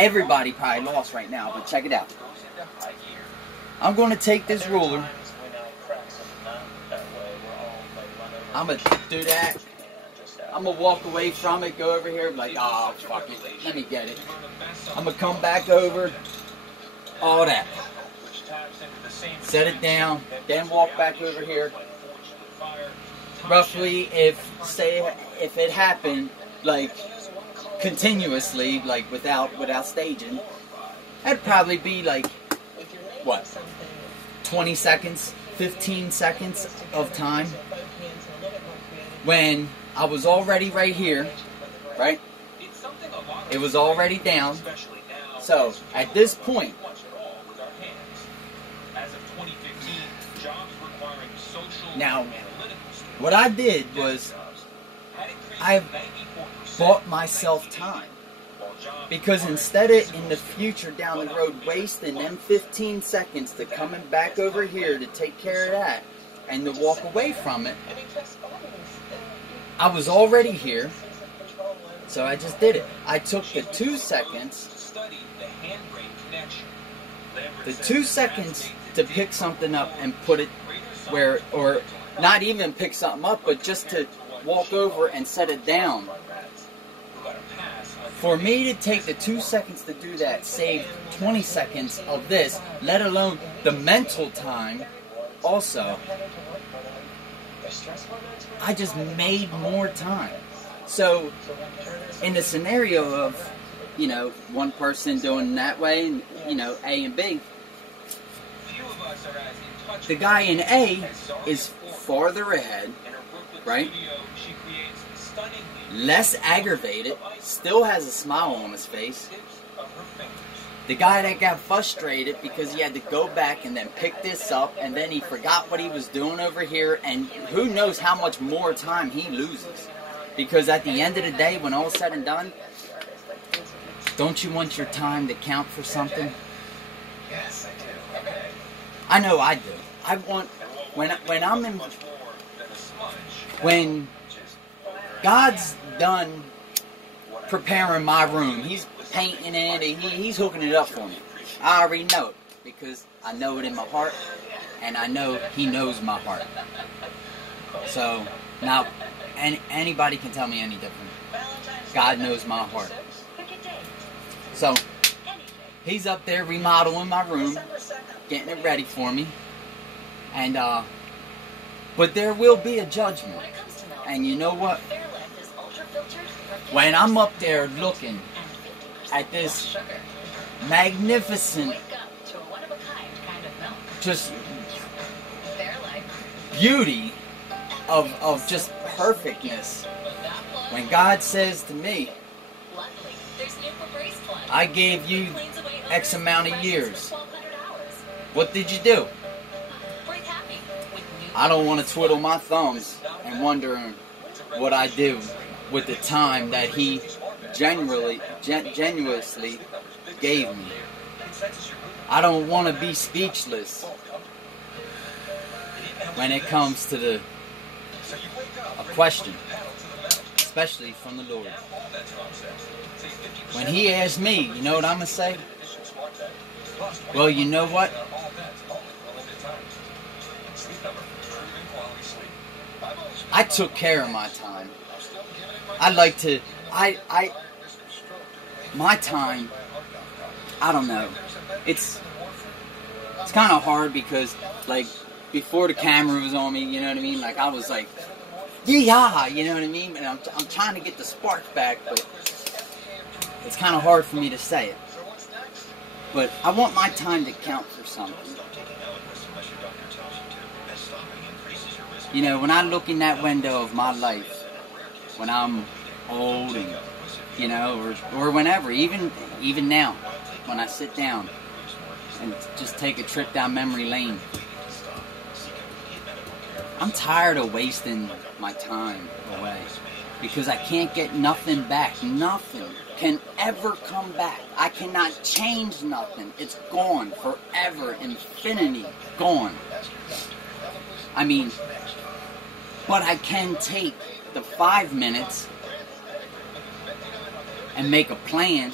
everybody probably lost right now, but check it out. I'm going to take this ruler. I'm going to do that. I'm going to walk away from it, go over here, like, oh, fuck it, let me get it. I'm going to come back over, all that. Set it down, then walk back over here. Roughly, if it happened, like, continuously, like, without staging, that'd probably be, like, what, 20 seconds, 15 seconds of time. When I was already right here, right? It was already down. So, at this point, now, what I did was, I bought myself time. Because instead of in the future down the road wasting them 15 seconds to coming back over here to take care of that and to walk away from it, I was already here, so I just did it. I took the 2 seconds, to pick something up and put it where, or not even pick something up, but just to walk over and set it down. For me to take the 2 seconds to do that saved 20 seconds of this, let alone the mental time also. I just made more time. So, in the scenario of, you know, one person doing that way, and, you know, A and B, the guy in A is farther ahead, right? Less aggravated, still has a smile on his face. The guy that got frustrated because he had to go back and then pick this up, and then he forgot what he was doing over here, and who knows how much more time he loses. Because at the end of the day, when all's said and done, don't you want your time to count for something? Yes, I do. I know I do. I want, when God's done preparing my room, He's painting it, He's hooking it up for me. I already know it, because I know it in my heart, and I know He knows my heart. So, now, anybody can tell me any different. God knows my heart. So, He's up there remodeling my room, getting it ready for me, and, but there will be a judgment. And you know what? When I'm up there looking at this magnificent, just beauty of just perfectness, when God says to me, I gave you X amount of years, what did you do? I don't want to twiddle my thumbs and wondering what I do with the time that He genuinely gave me. I don't want to be speechless when it comes to a question, especially from the Lord. When He asks me, you know what I'm going to say? Well, you know what? I took care of my time. I like to, my time, I don't know. It's kind of hard because, like, before the camera was on me, you know what I mean? Like, I was like, yeah, you know what I mean? And I'm trying to get the spark back, but it's kind of hard for me to say it. But I want my time to count for something. You know, when I look in that window of my life, when I'm old and, you know, or whenever, even now, when I sit down and just take a trip down memory lane, I'm tired of wasting my time away because I can't get nothing back. Nothing can ever come back. I cannot change nothing. It's gone forever, infinity, gone. I mean, but I can take the 5 minutes and make a plan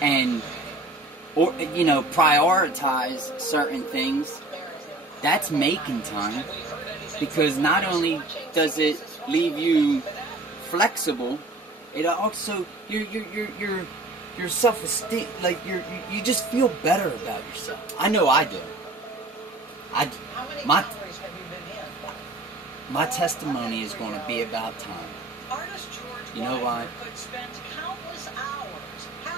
and or prioritize certain things, that's making time. Because not only does it leave you flexible, it also your self-esteem, like you just feel better about yourself. I know I do. My testimony is going to be about time. You know why?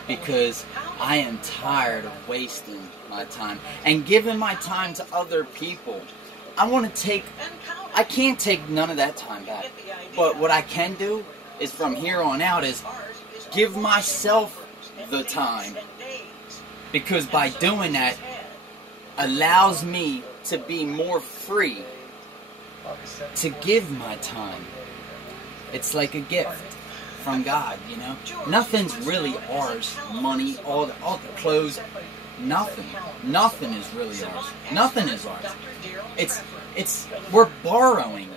Because I am tired of wasting my time and giving my time to other people. I can't take none of that time back. But what I can do is from here on out is give myself the time. Because by doing that, allows me to be more free to give my time. It's like a gift from God, Nothing's really ours. Money, all the clothes, nothing is really ours. Nothing is ours. We're borrowing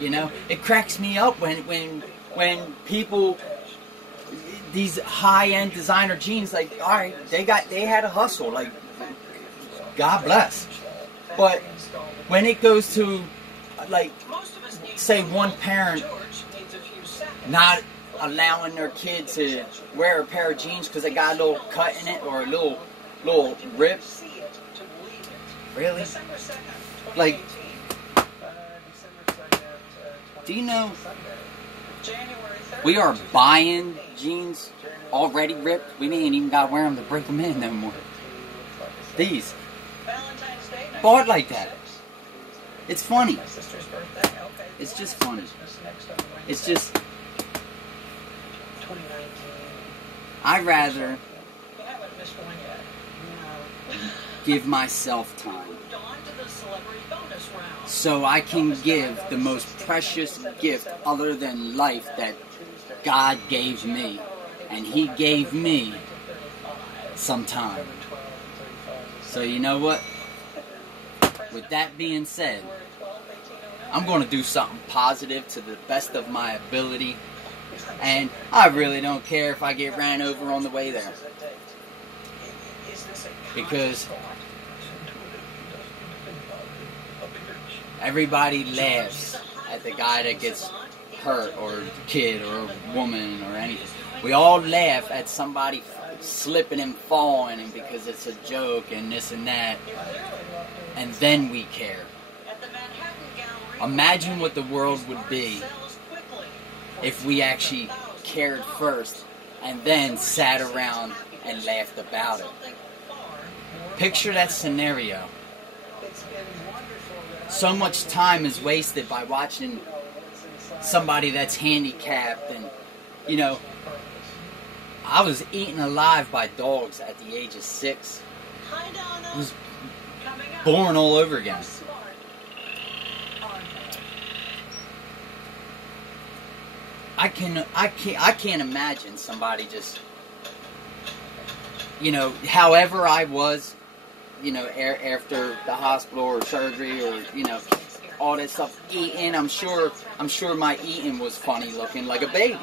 it. It cracks me up when people, these high-end designer jeans, like, alright, they had a hustle, like, God bless. But when it goes to, like, say one parent not allowing their kid to wear a pair of jeans because they got a little cut in it or a little rip. Really? Like, do you know we are buying jeans already ripped? We ain't even got to wear them to break them in no more. These. Bought like that. It's funny. It's just funny. It's just... I'd rather give myself time so I can give the most precious gift other than life that God gave me. And He gave me some time. So you know what? With that being said, I'm going to do something positive to the best of my ability. And I really don't care if I get ran over on the way there. Because everybody laughs at the guy that gets hurt, or kid, or woman, or anything. We all laugh at somebody slipping and falling, and because it's a joke and this and that. And then we care. Imagine what the world would be if we actually cared first and then sat around and laughed about it. Picture that scenario. So much time is wasted by watching somebody that's handicapped, and I was eaten alive by dogs at the age of 6. I was born all over again. I can't imagine somebody just, however I was, after the hospital or surgery or, all that stuff, eating. I'm sure my eating was funny looking, like a baby,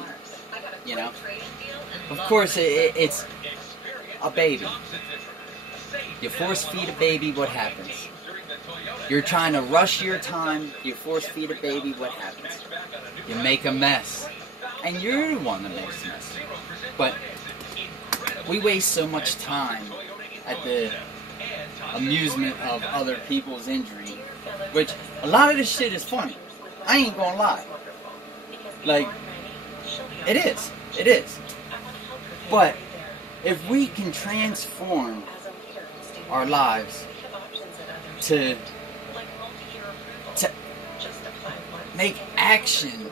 Of course, it's a baby. You force feed a baby, what happens? You're trying to rush your time, you force feed a baby, what happens? You make a mess. And you're the one that makes a mess. But we waste so much time at the amusement of other people's injury, which a lot of this shit is funny. I ain't gonna lie. Like, it is. But if we can transform our lives to make action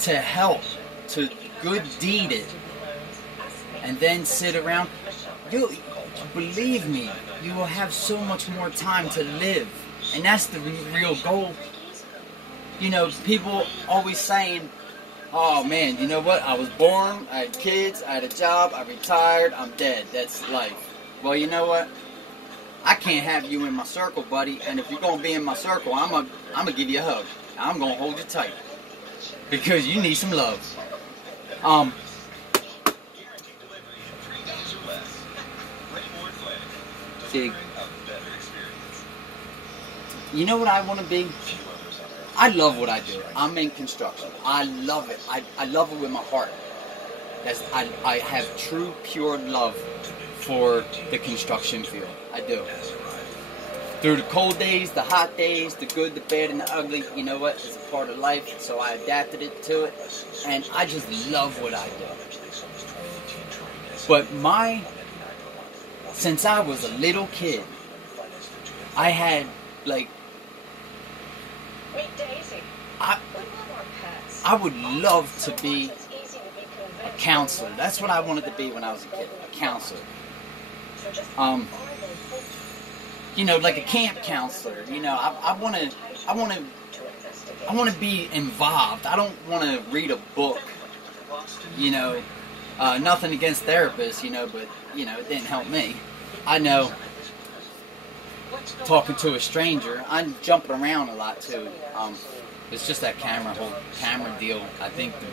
to help, to good deed it, and then sit around, believe me, you will have so much more time to live. And that's the real goal. People always saying, oh man, you know what, I was born, I had kids, I had a job, I retired, I'm dead, that's life. Well, you know what, I can't have you in my circle, buddy, and if you're going to be in my circle, I'm gonna give you a hug. I'm going to hold you tight. Because you need some love. See, you know what I want to be? I love what I do. I'm in construction. I love it. I love it with my heart. I have true, pure love for the construction field. I do. Through the cold days, the hot days, the good, the bad, and the ugly, you know what? It's a part of life, so I adapted it to it. And I just love what I do. But since I was a little kid, I had, like, I would love to be a counselor. That's what I wanted to be when I was a kid, a counselor. You know, like a camp counselor. You know, I want to be involved. I don't want to read a book. You know, nothing against therapists. You know, but you know, it didn't help me. I know. Talking to a stranger, I'm jumping around a lot too. It's just that whole camera deal. I think the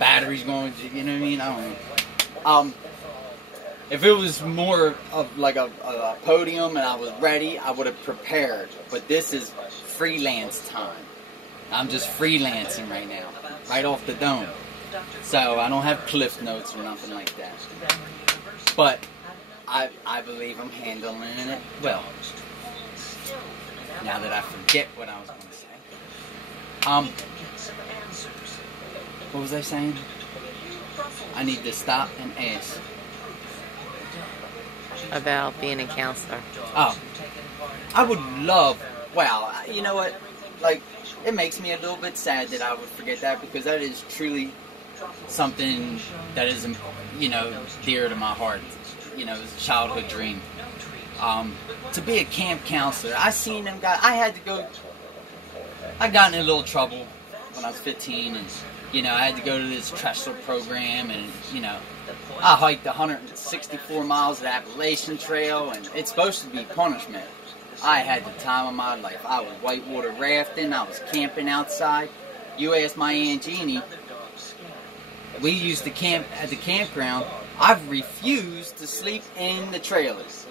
battery's going. You know what I mean? I don't know. If it was more of like a podium and I was ready, I would have prepared. But this is freelance time. I'm just freelancing right now, right off the dome. So I don't have cliff notes or nothing like that. But I believe I'm handling it well. Now that I forget what I was going to say. What was I saying? I need to stop and ask. About being a counselor. Oh. I would love, wow, you know what? Like, it makes me a little bit sad that I would forget that because that is truly something that is, you know, dear to my heart. You know, it's a childhood dream. To be a camp counselor, I seen them guys. I got in a little trouble when I was 15, and you know, I had to go to this Tressler program, and you know, I hiked 164 miles of the Appalachian Trail, and it's supposed to be punishment. I had the time of my life. I was whitewater rafting. I was camping outside. You ask my Aunt Jeannie. We used to camp at the campground. I've refused to sleep in the trailers.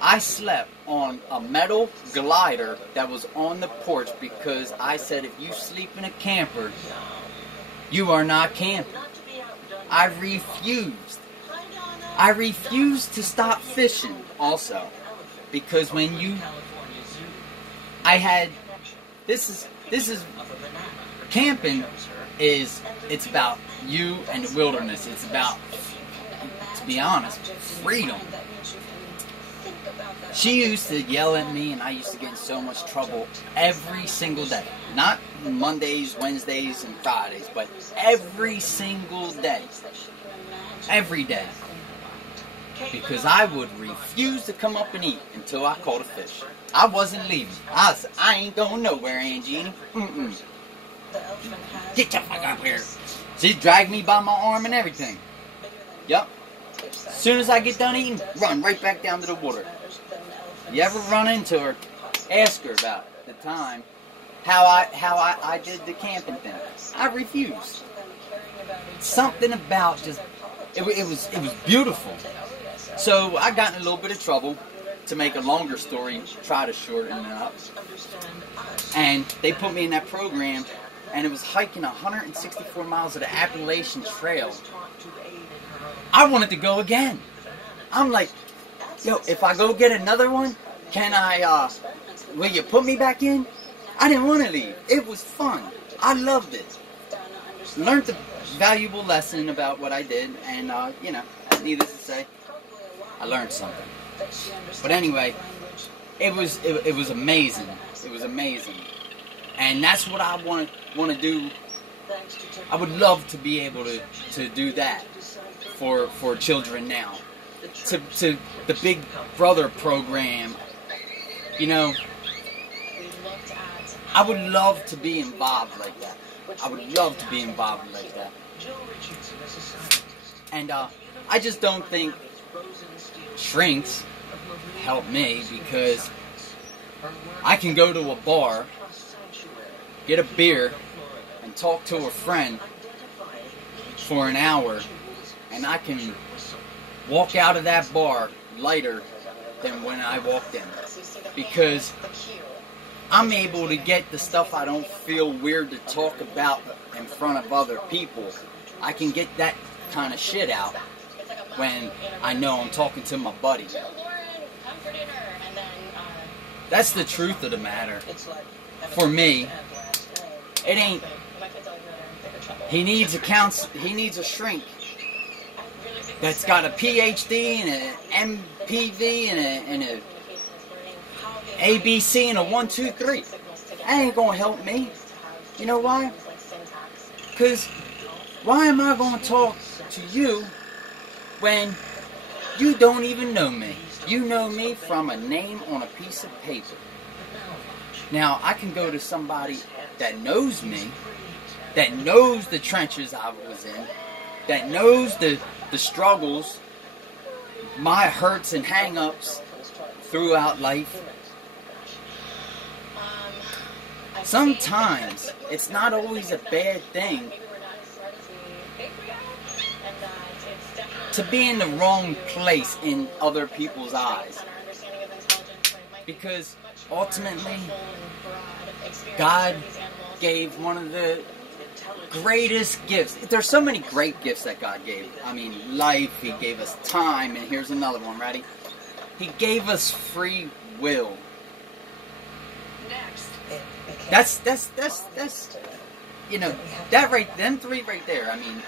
I slept on a metal glider that was on the porch because I said if you sleep in a camper, you are not camping. I refused. I refused to stop fishing also because when this is camping it's about you and the wilderness. It's about, to be honest, freedom. She used to yell at me, and I used to get in so much trouble every single day. Not Mondays, Wednesdays, and Fridays, but every single day. Every day. Because I would refuse to come up and eat until I caught a fish. I wasn't leaving. I said, I ain't going nowhere, Aunt Jeannie. Get your fuck up here. She dragged me by my arm and everything. Yup. As soon as I get done eating, run right back down to the water. You ever run into her, ask her about the time, how I did the camping thing. I refused. Something about just, it was beautiful. So I got in a little bit of trouble. To make a longer story, try to shorten it up. And they put me in that program, and it was hiking 164 miles of the Appalachian Trail. I wanted to go again. I'm like, yo, if I go get another one, can I, will you put me back in? I didn't want to leave. It was fun. I loved it. Learned a valuable lesson about what I did, and, you know, needless to say, I learned something. But anyway, it was amazing. It was amazing. And that's what I want to do. I would love to be able to do that for children now. To the Big Brother program, you know, I would love to be involved like that. I would love to be involved like that. And I just don't think shrinks help me, because I can go to a bar, get a beer, and talk to a friend for an hour, and I can walk out of that bar lighter than when I walked in. Because I'm able to get the stuff I don't feel weird to talk about in front of other people. I can get that kind of shit out when I know I'm talking to my buddy. That's the truth of the matter. For me, it ain't. He needs a shrink that's got a PhD and an MPV and a ABC and a 1, 2, 3. That ain't gonna help me. You know why? Because why am I gonna talk to you when you don't even know me? You know me from a name on a piece of paper. Now, I can go to somebody that knows me, that knows the trenches I was in, that knows the struggles, my hurts and hang-ups throughout life. Sometimes it's not always a bad thing to be in the wrong place in other people's eyes. Because ultimately, God gave one of the greatest gifts. There's so many great gifts that God gave. I mean, life, He gave us time, and here's another one, ready? He gave us free will. That's you know, them three right there, I mean,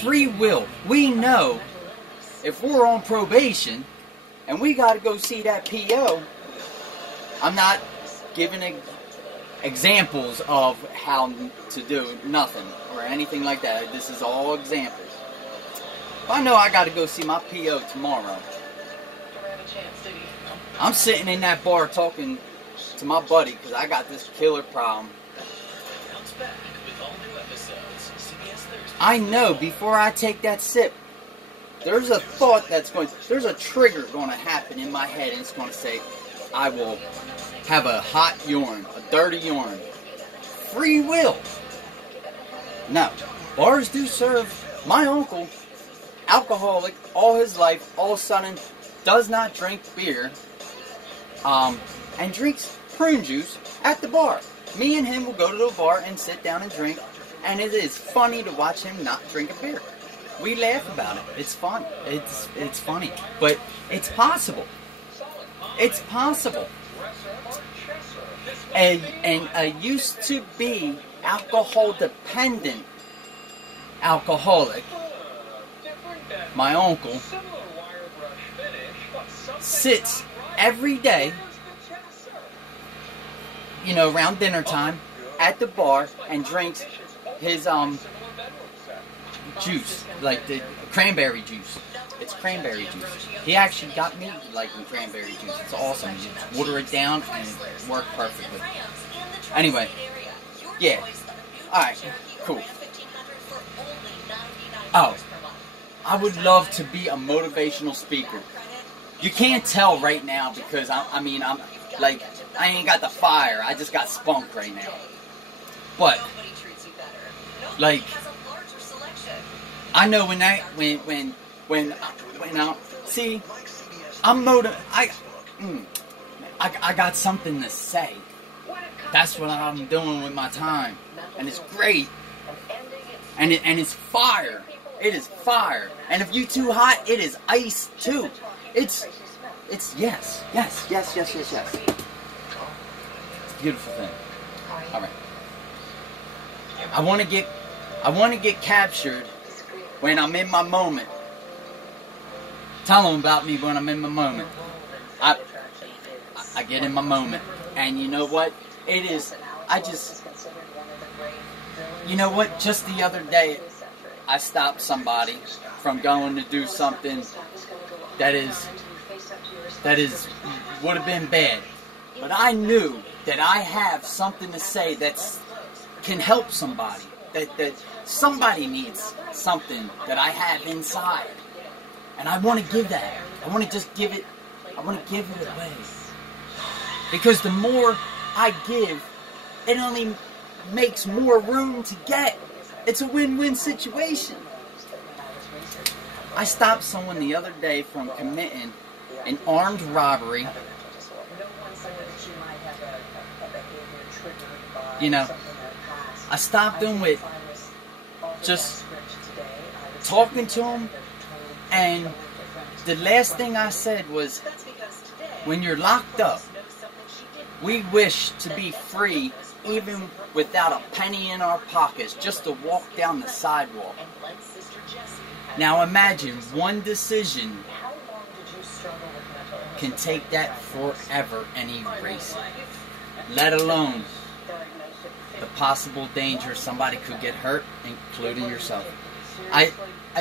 free will. We know if we're on probation and we got to go see that PO, I'm not giving examples of how to do nothing or anything like that. This is all examples. If I know I got to go see my PO tomorrow, I'm sitting in that bar talking to my buddy because I got this killer problem. I know before I take that sip, there's a thought there's a trigger going to happen in my head, and it's going to say, I will have a hot urine, a dirty urine. Free will. Now, bars do serve. My uncle, alcoholic all his life, all of a sudden does not drink beer, and drinks prune juice at the bar. Me and him will go to the bar and sit down and drink, and it is funny to watch him not drink a beer. We laugh about it. It's fun. It's funny. But it's possible. It's possible. And I used to be alcohol dependent alcoholic. My uncle sits every day, you know, around dinner time at the bar and drinks his juice, like the cranberry juice. It's cranberry juice. He actually got me liking cranberry juice. It's awesome. You water it down and it worked perfectly. Anyway, yeah. Alright, cool. Oh, I would love to be a motivational speaker. You can't tell right now because I'm like, I ain't got the fire. I just got spunk right now. But, like, I know when I see, I'm I got something to say. That's what I'm doing with my time, and it's great. And it's fire. It is fire. And if you too hot, it is ice too. It's yes. It's a beautiful thing. All right. I want to get captured when I'm in my moment. Tell them about me when I'm in my moment. I get in my moment, and you know what? It is. You know what? Just the other day, I stopped somebody from going to do something that would have been bad. But I knew that I have something to say that can help somebody. That somebody needs something that I have inside. And I want to give that. I want to just give it. I want to give it away. Because the more I give, it only makes more room to get. It's a win-win situation. I stopped someone the other day from committing an armed robbery. You know, I stopped them with just talking to him, and the last thing I said was, when you're locked up, we wish to be free even without a penny in our pockets, just to walk down the sidewalk. Now imagine one decision can take that forever and erase it. Let alone the possible danger somebody could get hurt, including yourself. I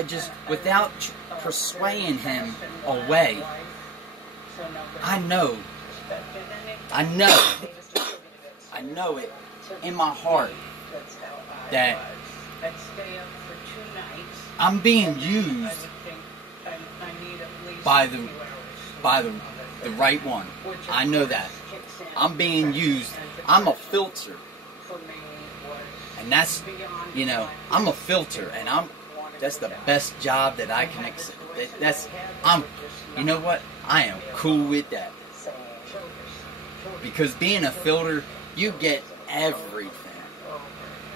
just, without persuading him away, I know it in my heart that I'm being used by the right one. I know that. I'm being used. I'm a filter. And that's, you know, I'm a filter, and that's the best job that I can accept. You know what? I am cool with that. Because being a filter, you get everything.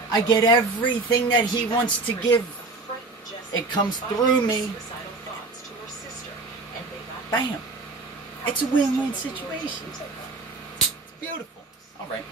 I get everything that he wants to give. It comes through me. Bam. It's a win-win situation. It's beautiful. All right.